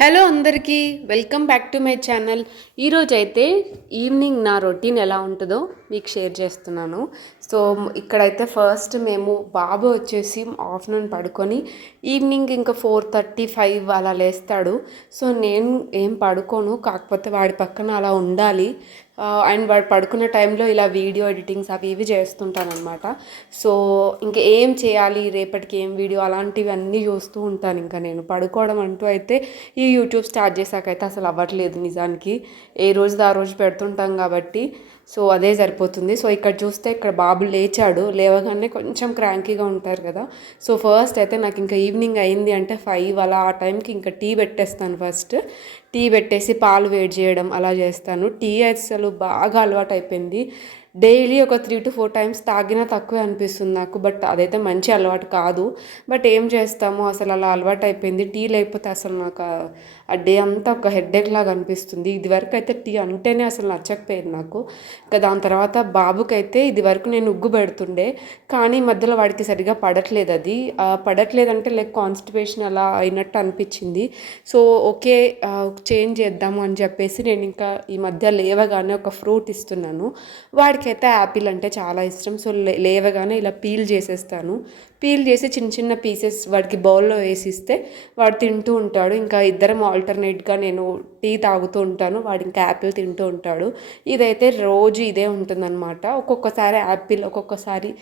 Hello అందరికీ welcome back to my channel ఈరోజు అయితే ఈవినింగ్ నా రొటీన్ ఎలా ఉంటుందో మీకు షేర్ చేస్తున్నాను. సో ఇక్కడైతే ఫస్ట్ మేము బాబు వచ్చేసి ఆఫ్టర్నూన్ పడుకొని ఈవినింగ్ ఇంకా ఫోర్ థర్టీ ఫైవ్ అలా లేస్తాడు. సో నేను ఏం పడుకోను కాకపోతే వాడి పక్కన అలా ఉండాలి. అండ్ వాడు పడుకున్న టైంలో ఇలా వీడియో ఎడిటింగ్స్ అవి ఇవి చేస్తుంటాను అనమాట సో ఇంకా ఏం చేయాలి రేపటికి ఏం వీడియో అలాంటివి అన్నీ చూస్తూ ఉంటాను ఇంకా నేను. పడుకోవడం అంటూ అయితే ఈ యూట్యూబ్ స్టార్ట్ చేశాకైతే అసలు అవ్వట్లేదు నిజానికి. ఏ రోజుది ఆ రోజు పెడుతుంటాం కాబట్టి సో అదే సరిపోతుంది. సో ఇక్కడ చూస్తే ఇక్కడ బాబు లేచాడు. లేవగానే కొంచెం క్రాంకీగా ఉంటారు కదా. సో ఫస్ట్ అయితే నాకు ఇంకా ఈవినింగ్ అయింది అంటే ఫైవ్ అలా ఆ టైంకి ఇంకా టీ పెట్టేస్తాను ఫస్ట్. టీ పెట్టేసి పాలు వేడి చేయడం అలా చేస్తాను. టీ అసలు బాగా అలవాటు అయిపోయింది డైలీ ఒక త్రీ టు ఫోర్ టైమ్స్ తాగినా తక్కువే అనిపిస్తుంది నాకు బట్ అదైతే మంచి అలవాటు కాదు. బట్ ఏం చేస్తాము అసలు అలా అలవాటు అయిపోయింది. టీ లేకపోతే అసలు నాకు ఆ డే అంతా ఒక హెడ్ఏక్ లాగా అనిపిస్తుంది. ఇది వరకు అయితే టీ అంటేనే అసలు నచ్చకపోయేది నాకు. ఇంకా దాని తర్వాత బాబుకైతే ఇది వరకు నేను ఉగ్గు పెడుతుండే కానీ మధ్యలో వాడికి సరిగా పడట్లేదు అది. పడట్లేదంటే లైక్ కాన్స్టిపేషన్ అలా అయినట్టు అనిపించింది. సో ఓకే చేంజ్ చేద్దాము అని చెప్పేసి నేను ఇంకా ఈ మధ్య లేవగానే ఒక ఫ్రూట్ ఇస్తున్నాను. వాడికి నాకైతే యాపిల్ అంటే చాలా ఇష్టం. సో లేవగానే ఇలా పీల్ చేసేస్తాను. పీల్ చేసి చిన్న చిన్న పీసెస్ వాడికి బౌల్లో వేసిస్తే వాడు తింటూ ఉంటాడు. ఇంకా ఇద్దరం ఆల్టర్నేట్గా నేను టీ తాగుతూ ఉంటాను. వాడు ఇంకా యాపిల్ తింటూ ఉంటాడు. ఇదైతే రోజు ఇదే ఉంటుందన్నమాట. ఒక్కొక్కసారి యాపిల్ ఒక్కొక్కసారి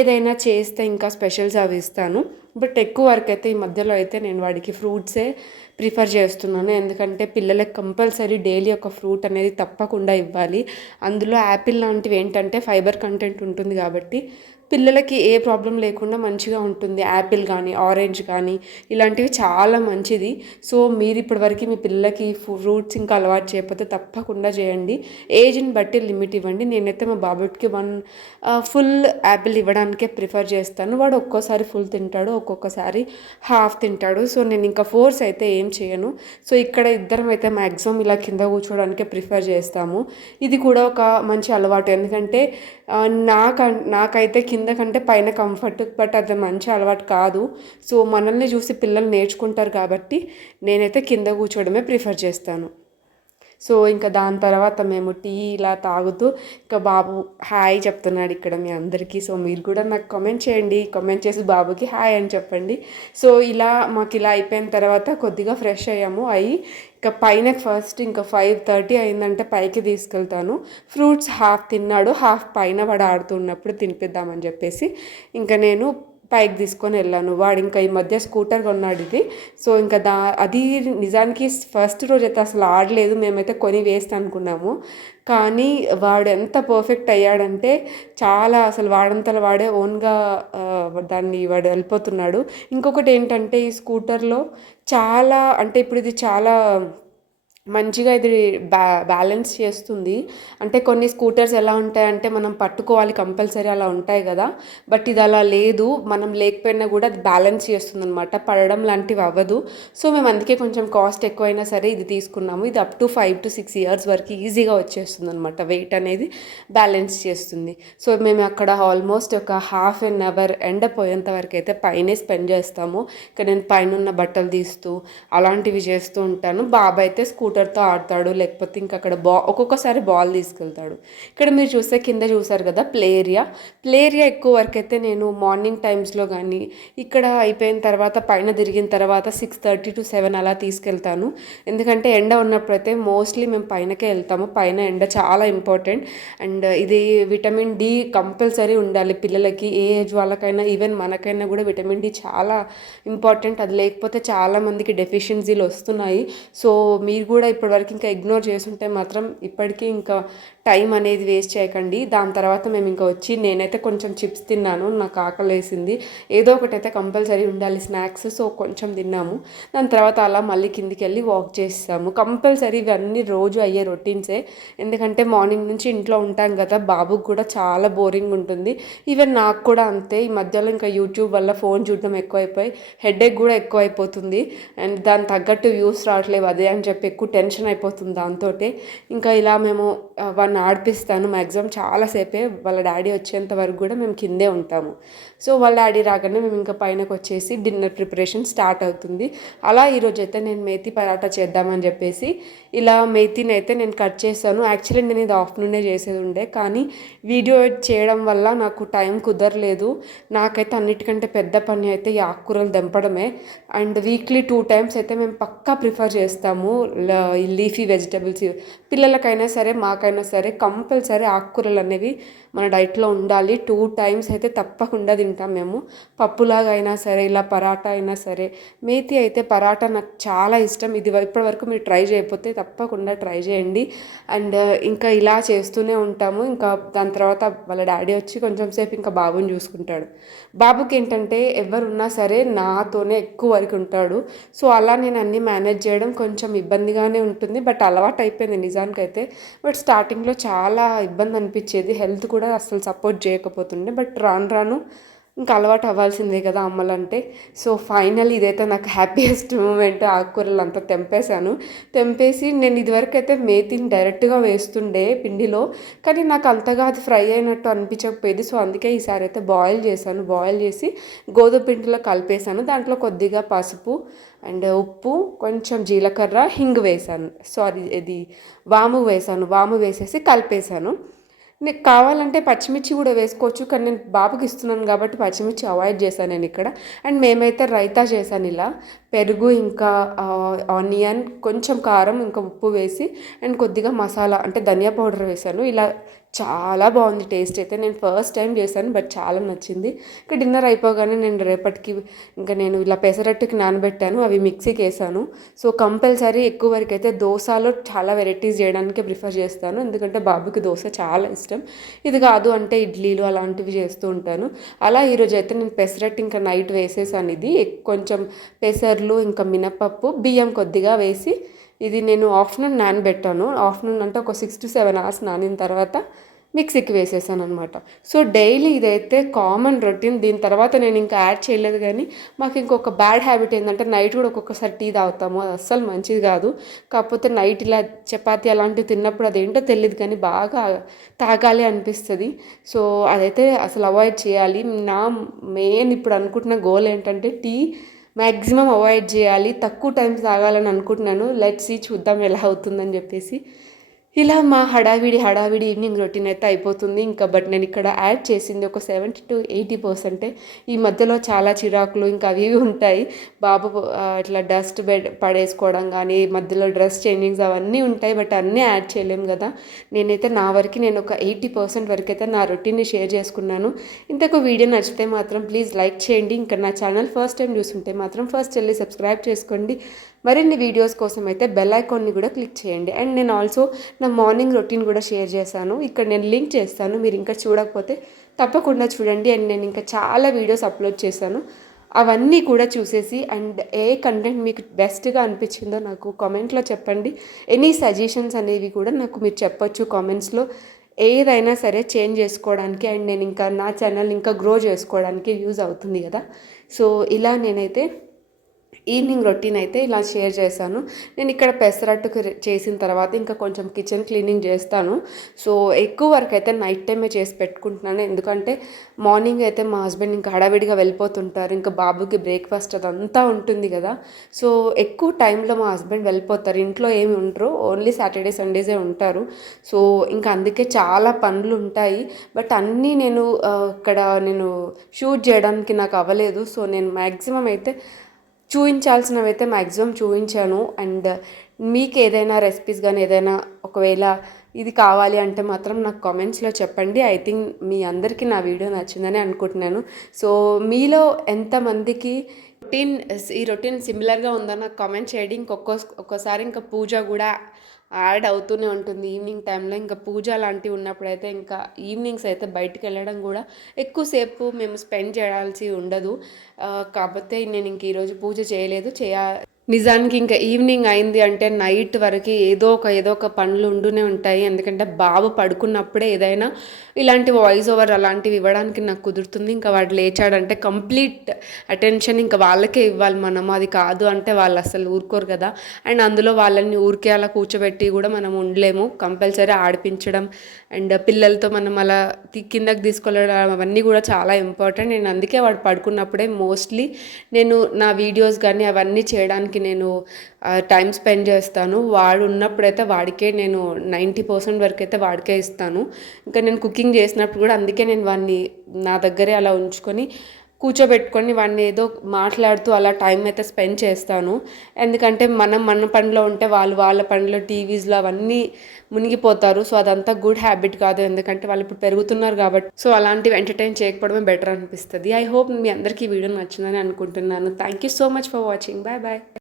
ఏదైనా చేస్తే ఇంకా స్పెషల్స్ అవి ఇస్తాను. బట్ ఎక్కువ వరకు అయితే ఈ మధ్యలో అయితే నేను వాడికి ఫ్రూట్సే ప్రిఫర్ చేస్తున్నాను. ఎందుకంటే పిల్లలకు కంపల్సరీ డైలీ ఒక ఫ్రూట్ అనేది తప్పకుండా ఇవ్వాలి. అందులో యాపిల్ లాంటివి ఏంటంటే ఫైబర్ కంటెంట్ ఉంటుంది కాబట్టి పిల్లలకి ఏ ప్రాబ్లం లేకుండా మంచిగా ఉంటుంది. యాపిల్ కానీ ఆరెంజ్ కానీ ఇలాంటివి చాలా మంచిది. సో మీరు ఇప్పటివరకు మీ పిల్లలకి ఫ్రూట్స్ ఇంకా అలవాటు చేయకపోతే తప్పకుండా చేయండి. ఏజ్ని బట్టి లిమిట్ ఇవ్వండి. నేనైతే మా బాబుకి వన్ ఫుల్ యాపిల్ ఇవ్వడానికే ప్రిఫర్ చేస్తాను. వాడు ఒక్కోసారి ఫుల్ తింటాడు ఒక్కొక్కసారి హాఫ్ తింటాడు. సో నేను ఇంకా ఫోర్స్ అయితే ఏం చేయను. సో ఇక్కడ ఇద్దరం అయితే మ్యాక్సిమం ఇలా కింద కూర్చోవడానికే ప్రిఫర్ చేస్తాము. ఇది కూడా ఒక మంచి అలవాటు. ఎందుకంటే నాక నాకైతే కింద కంటే పైన కంఫర్ట్ బట్ అది మంచి అలవాటు కాదు. సో మనల్ని చూసి పిల్లలు నేర్చుకుంటారు కాబట్టి నేనైతే కింద కూర్చోవడమే ప్రిఫర్ చేస్తాను. సో ఇంకా దాని తర్వాత మేము టీ ఇలా తాగుతూ ఇంకా బాబు హాయ్ చెప్తున్నాడు ఇక్కడ మీ అందరికీ. సో మీరు కూడా నాకు కామెంట్ చేయండి. కామెంట్ చేసి బాబుకి హాయ్ అని చెప్పండి. సో ఇలా మాకు ఇలా అయిపోయిన తర్వాత కొద్దిగా ఫ్రెష్ అయ్యాము. అయ్యి ఇంకా పైన ఫస్ట్ ఇంకా ఫైవ్ థర్టీ అయిందంటే పైకి తీసుకెళ్తాను. ఫ్రూట్స్ హాఫ్ తిన్నాడు. హాఫ్ పైన వాడు ఆడుతున్నప్పుడు తినిపిద్దామని చెప్పేసి. ఇంకా నేను పైకి తీసుకొని వెళ్ళాను వాడు ఇంకా ఈ మధ్య స్కూటర్ కొన్నాడు ఇది. సో ఇంకా దా అది నిజానికి ఫస్ట్ రోజు అయితే అసలు ఆడలేదు. మేమైతే కొని వేస్ట్ అనుకున్నాము. కానీ వాడు ఎంత పర్ఫెక్ట్ అయ్యాడంటే చాలా అసలు వాడంతలో వాడే ఓన్గా దాన్ని వాడు వెళ్ళిపోతున్నాడు. ఇంకొకటి ఏంటంటే ఈ స్కూటర్లో చాలా అంటే ఇప్పుడు ఇది చాలా మంచిగా ఇది బ్యా బ్యాలెన్స్ చేస్తుంది. అంటే కొన్ని స్కూటర్స్ ఎలా ఉంటాయంటే మనం పట్టుకోవాలి కంపల్సరీ అలా ఉంటాయి కదా. బట్ ఇది అలా లేదు. మనం లేకపోయినా కూడా అది బ్యాలెన్స్ చేస్తుంది అనమాట పడడం లాంటివి అవ్వదు. సో మేము అందుకే కొంచెం కాస్ట్ ఎక్కువైనా సరే ఇది తీసుకున్నాము. ఇది up to five to six years వరకు ఈజీగా వచ్చేస్తుంది అనమాట వెయిట్ అనేది బ్యాలెన్స్ చేస్తుంది. సో మేము అక్కడ ఆల్మోస్ట్ ఒక హాఫ్ అన్ అవర్ ఎండ పోయేంత వరకు అయితే పైనే స్పెండ్ చేస్తాము. ఇక్కడ నేను పైన ఉన్న బట్టలు తీస్తూ అలాంటివి చేస్తూ ఉంటాను. బాబాయ్ అయితే స్కూటర్ స్కూటర్తో ఆడతాడు లేకపోతే ఇంకా అక్కడ బా ఒక్కొక్కసారి బాల్ తీసుకెళ్తాడు. ఇక్కడ మీరు చూస్తే కింద చూసారు కదా ప్లే ఏరియా ప్లే ఏరియా ఎక్కువ వరకు అయితే నేను మార్నింగ్ టైమ్స్లో కానీ ఇక్కడ అయిపోయిన తర్వాత పైన తిరిగిన తర్వాత సిక్స్ థర్టీ టు సెవెన్ అలా తీసుకెళ్తాను. ఎందుకంటే ఎండ ఉన్నప్పుడు అయితే మోస్ట్లీ మేము పైనకే వెళ్తాము. పైన ఎండ చాలా ఇంపార్టెంట్. అండ్ ఇది విటమిన్ డి కంపల్సరీ ఉండాలి పిల్లలకి ఏ ఏజ్ వాళ్ళకైనా ఈవెన్ మనకైనా కూడా విటమిన్ డి చాలా ఇంపార్టెంట్. అది లేకపోతే చాలామందికి డెఫిషియన్సీలు వస్తున్నాయి. సో మీరు కూడా ఇప్పటివరకు ఇంకా ఇగ్నోర్ చేసుంటే మాత్రం ఇప్పటికీ ఇంకా టైం అనేది వేస్ట్ చేయకండి. దాని తర్వాత మేము ఇంకా వచ్చి నేనైతే కొంచెం చిప్స్ తిన్నాను. నాకు ఆకలి వేసింది ఏదో ఒకటి అయితే కంపల్సరీ ఉండాలి. స్నాక్స్ సో కొంచెం తిన్నాము. దాని తర్వాత అలా మళ్ళీ కిందికి వెళ్ళి వాక్ చేస్తాము కంపల్సరీ ఇవన్నీ రోజు అయ్యే రొటీన్సే. ఎందుకంటే మార్నింగ్ నుంచి ఇంట్లో ఉంటాం కదా బాబుకి కూడా చాలా బోరింగ్ ఉంటుంది. ఈవెన్ నాకు కూడా అంతే. ఈ మధ్యలో ఇంకా యూట్యూబ్ వల్ల ఫోన్ చూడడం ఎక్కువైపోయి హెడేక్ కూడా ఎక్కువైపోతుంది. అండ్ దాని తగ్గట్టు వ్యూస్ రావట్లేవు. అదే అని చెప్పి ఎక్కువ టెన్షన్ అయిపోతుంది దాంతో ఇంకా ఇలా మేము వన్ ఆడిపిస్తాను మ్యాక్సిమం చాలాసేపే వాళ్ళ డాడీ వచ్చేంత వరకు కూడా మేము కిందే ఉంటాము. సో వాళ్ళ డాడీ రాగానే మేము ఇంకా పైనకి వచ్చేసి డిన్నర్ ప్రిపరేషన్ స్టార్ట్ అవుతుంది. అలా ఈరోజు అయితే నేను మేతి పరాటా చేద్దామని చెప్పేసి ఇలా మేతిని అయితే నేను కట్ చేశాను. యాక్చువల్లీ నేను ఇది ఆఫ్టర్నూనే చేసేది ఉండే కానీ వీడియో చేయడం వల్ల నాకు టైం కుదరలేదు. నాకైతే అన్నిటికంటే పెద్ద పని అయితే ఈ ఆకుకూరలు దింపడమే. అండ్ వీక్లీ టూ టైమ్స్ అయితే మేము పక్కా ప్రిఫర్ చేస్తాము. లీఫీ వెజిటబుల్స్ పిల్లలకైనా సరే మాకైనా సరే కంపల్సరీ ఆకుకూరలు అనేవి మన డైట్లో ఉండాలి. టూ టైమ్స్ అయితే తప్పకుండా తింటాం మేము. పప్పులాగా అయినా సరే ఇలా పరాటా అయినా సరే. మేతి అయితే పరాటా నాకు చాలా ఇష్టం. ఇది ఇప్పటివరకు మీరు ట్రై చేయకపోతే తప్పకుండా ట్రై చేయండి. అండ్ ఇంకా ఇలా చేస్తూనే ఉంటాము. ఇంకా దాని తర్వాత వాళ్ళ డాడీ వచ్చి కొంచెం సేపు ఇంకా బాబుని చూసుకుంటాడు. బాబుకి ఏంటంటే ఎవరున్నా సరే నాతోనే ఎక్కువ వరకు ఉంటాడు. సో అలా నేను అన్నీ మేనేజ్ చేయడం కొంచెం ఇబ్బందిగానే ఉంటుంది. బట్ అలవాటు అయిపోయింది నిజానికైతే. బట్ స్టార్టింగ్లో చాలా ఇబ్బంది అనిపించేది. హెల్త్ కూడా అసలు సపోర్ట్ చేయకపోతుండే. బట్ రాను రాను ఇంకా అలవాటు అవ్వాల్సిందే కదా అమ్మలంటే. సో ఫైనల్ ఇదైతే నాకు హ్యాపీయెస్ట్ మూమెంట్ ఆకుకూరలు అంతా తెంపేశాను. తెంపేసి నేను ఇదివరకు అయితే మేతిని డైరెక్ట్గా వేస్తుండే పిండిలో కానీ నాకు అంతగా అది ఫ్రై అయినట్టు అనిపించకపోయేది. సో అందుకే ఈసారి అయితే బాయిల్ చేశాను. బాయిల్ చేసి గోధుమ పిండిలో కలిపేశాను. దాంట్లో కొద్దిగా పసుపు అండ్ ఉప్పు కొంచెం జీలకర్ర హింగ్ వేసాను సారీ ఇది వాము వేసాను వాము వేసేసి కలిపేశాను. నీకు కావాలంటే పచ్చిమిర్చి కూడా వేసుకోవచ్చు కానీ నేను బాబుకి ఇస్తున్నాను కాబట్టి పచ్చిమిర్చి అవాయిడ్ చేశాను నేను ఇక్కడ. అండ్ మేమైతే రైతా చేశాను ఇలా. పెరుగు ఇంకా ఆనియన్ కొంచెం కారం ఇంకా ఉప్పు వేసి అండ్ కొద్దిగా మసాలా అంటే ధనియా పౌడర్ వేశాను. ఇలా చాలా బాగుంది టేస్ట్ అయితే. నేను ఫస్ట్ టైం చేశాను బట్ చాలా నచ్చింది. ఇంకా డిన్నర్ అయిపోగానే నేను రేపటికి ఇంకా నేను ఇలా పెసరట్టుకి నానబెట్టాను అవి మిక్సీకి వేసాను. సో కంపల్సరీ ఎక్కువ వరకు అయితే దోశలో చాలా వెరైటీస్ చేయడానికి ప్రిఫర్ చేస్తాను. ఎందుకంటే బాబుకి దోశ చాలా ఇష్టం. ఇది కాదు అంటే ఇడ్లీలు అలాంటివి చేస్తూ ఉంటాను. అలా ఈరోజు అయితే నేను పెసరట్టు ఇంకా నైట్ వేసేసాను ఇది. కొంచెం పెసర్లు ఇంకా మినపప్పు బియ్యం కొద్దిగా వేసి ఇది నేను ఆఫ్టర్నూన్ నానబెట్టాను. ఆఫ్టర్నూన్ అంటే ఒక సిక్స్ టు సెవెన్ అవర్స్ నానిన తర్వాత మిక్సీకి వేసేసాను అనమాట సో డైలీ ఇదైతే కామన్ రొటీన్. దీని తర్వాత నేను ఇంకా యాడ్ చేయలేదు కానీ మాకు ఇంకొక బ్యాడ్ హ్యాబిట్ ఏంటంటే నైట్ కూడా ఒక్కొక్కసారి టీ తాగుతాము. అది అస్సలు మంచిది కాదు. కాకపోతే నైట్ ఇలా చపాతి అలాంటివి తిన్నప్పుడు అదేంటో తెలియదు కానీ బాగా తాగాలి అనిపిస్తుంది. సో అదైతే అసలు అవాయిడ్ చేయాలి. నా మెయిన్ ఇప్పుడు అనుకుంటున్న గోల్ ఏంటంటే టీ మ్యాక్సిమం అవాయిడ్ చేయాలి. తక్కువ టైం తాగాలని అనుకుంటున్నాను. లెట్స్ సీ చూద్దాం ఎలా అవుతుందని చెప్పేసి. ఇలా మా హడావిడి హడావిడి ఈవినింగ్ రొటీన్ అయితే అయిపోతుంది. ఇంకా బట్ నేను ఇక్కడ యాడ్ చేసింది ఒక సెవెంటీ టు ఎయిటీ పర్సెంటే ఈ మధ్యలో చాలా చిరాకులు ఇంకా అవి ఇవి ఉంటాయి. బాబు ఇట్లా డస్ట్ బెడ్ పడేసుకోవడం కానీ మధ్యలో డ్రెస్ చేంజింగ్స్ అవన్నీ ఉంటాయి. బట్ అన్నీ యాడ్ చేయలేము కదా. నేనైతే నా వరకు నేను ఒక ఎయిటీ పర్సెంట్ వరకు అయితే నా రొటీన్ని షేర్ చేసుకున్నాను. ఇంతకు వీడియో నచ్చితే మాత్రం ప్లీజ్ లైక్ చేయండి. ఇంకా నా ఛానల్ ఫస్ట్ టైం చూసుంటే మాత్రం ఫస్ట్ వెళ్ళి సబ్స్క్రైబ్ చేసుకోండి. మరిన్ని వీడియోస్ కోసం అయితే బెల్ ఐకాన్ని కూడా క్లిక్ చేయండి. అండ్ నేను ఆల్సో నా మార్నింగ్ రొటీన్ కూడా షేర్ చేశాను. ఇక్కడ నేను లింక్ చేస్తాను. మీరు ఇంకా చూడకపోతే తప్పకుండా చూడండి. అండ్ నేను ఇంకా చాలా వీడియోస్ అప్లోడ్ చేశాను. అవన్నీ కూడా చూసేసి అండ్ ఏ కంటెంట్ మీకు బెస్ట్గా అనిపించిందో నాకు కామెంట్లో చెప్పండి. ఎనీ సజెషన్స్ అనేవి కూడా నాకు మీరు చెప్పొచ్చు కామెంట్స్లో ఏదైనా సరే చేంజ్ చేసుకోవడానికి అండ్ నేను ఇంకా నా ఛానల్ ఇంకా గ్రో చేసుకోవడానికి యూజ్ అవుతుంది కదా. సో ఇలా నేనైతే ఈవినింగ్ రొటీన్ అయితే ఇలా షేర్ చేశాను. నేను ఇక్కడ పెసరట్టుకు చేసిన తర్వాత ఇంకా కొంచెం కిచెన్ క్లీనింగ్ చేస్తాను. సో ఎక్కువ వరకు అయితే నైట్ టైమే చేసి పెట్టుకుంటున్నాను. ఎందుకంటే మార్నింగ్ అయితే మా హస్బెండ్ ఇంకా హడావిడిగా వెళ్ళిపోతుంటారు. ఇంకా బాబుకి బ్రేక్ఫాస్ట్ అదంతా ఉంటుంది కదా. సో ఎక్కువ టైంలో మా హస్బెండ్ వెళ్ళిపోతారు. ఇంట్లో ఏమి ఉండరు. ఓన్లీ సాటర్డే సండేసే ఉంటారు. సో ఇంకా అందుకే చాలా పనులు ఉంటాయి. బట్ అన్నీ నేను ఇక్కడ నేను షూట్ చేయడానికి నాకు అవ్వలేదు. సో నేను మ్యాక్సిమం అయితే చూపించాల్సినవి అయితే మ్యాక్సిమం చూపించాను అండ్ మీకు ఏదైనా రెసిపీస్ కానీ ఏదైనా ఒకవేళ ఇది కావాలి అంటే మాత్రం నాకు కామెంట్స్లో చెప్పండి. ఐ థింక్ మీ అందరికీ నా వీడియో నచ్చిందని అనుకుంటున్నాను. సో మీలో ఎంతమందికి రొటీన్ ఈ రొటీన్ సిమిలర్గా ఉందో నాకు కామెంట్ చేయండి. ఇంకొక ఒక్కోసారి ఇంకా పూజ కూడా యాడ్ అవుతూనే ఉంటుంది ఈవినింగ్ టైంలో. ఇంకా పూజ లాంటివి ఉన్నప్పుడైతే ఇంకా ఈవినింగ్స్ అయితే బయటికి వెళ్ళడం కూడా ఎక్కువసేపు మేము స్పెండ్ చేయాల్సి ఉండదు. కాకపోతే నేను ఇంక ఈరోజు పూజ చేయలేదు. చేయ నిజానికి ఇంకా ఈవినింగ్ అయింది అంటే నైట్ వరకు ఏదో ఒక ఏదో ఒక పనులు ఉంటూనే ఉంటాయి. ఎందుకంటే బాబు పడుకున్నప్పుడే ఏదైనా ఇలాంటి వాయిస్ ఓవర్ అలాంటివి ఇవ్వడానికి నాకు కుదురుతుంది. ఇంకా వాడు లేచాడంటే కంప్లీట్ అటెన్షన్ ఇంకా వాళ్ళకే ఇవ్వాలి మనం. అది కాదు అంటే వాళ్ళు అసలు ఊరుకోరు కదా. అండ్ అందులో వాళ్ళని ఊరికే అలా కూర్చోబెట్టి కూడా మనం ఉండలేము. కంపల్సరీ ఆడిపించడం అండ్ పిల్లలతో మనం అలా తి- కిందకి తీసుకెళ్ళడం అవన్నీ కూడా చాలా ఇంపార్టెంట్ నేను అందుకే వాడు పడుకున్నప్పుడే మోస్ట్లీ నేను నా వీడియోస్ కానీ అవన్నీ చేయడానికి నేను టైం స్పెండ్ చేస్తాను. వాడు ఉన్నప్పుడైతే వాడికే నేను నైంటీ పర్సెంట్ వరకు అయితే వాడికే ఇస్తాను. ఇంకా నేను కుకింగ్ చేసినప్పుడు కూడా అందుకే నేను వాడిని నా దగ్గరే అలా ఉంచుకొని కూర్చోబెట్టుకొని వాడిని ఏదో మాట్లాడుతూ అలా టైం అయితే స్పెండ్ చేస్తాను. ఎందుకంటే మనం మన పనిలో ఉంటే వాళ్ళు వాళ్ళ పనిలో టీవీస్లో అవన్నీ మునిగిపోతారు. సో అదంతా గుడ్ హ్యాబిట్ కాదు. ఎందుకంటే వాళ్ళు ఇప్పుడు పెరుగుతున్నారు కాబట్టి. సో అలాంటివి ఎంటర్టైన్ చేయకపోవడమే బెటర్ అనిపిస్తుంది. ఐ హోప్ మీ అందరికీ వీడియో నచ్చిందని అనుకుంటున్నాను. Thank you so much for watching bye bye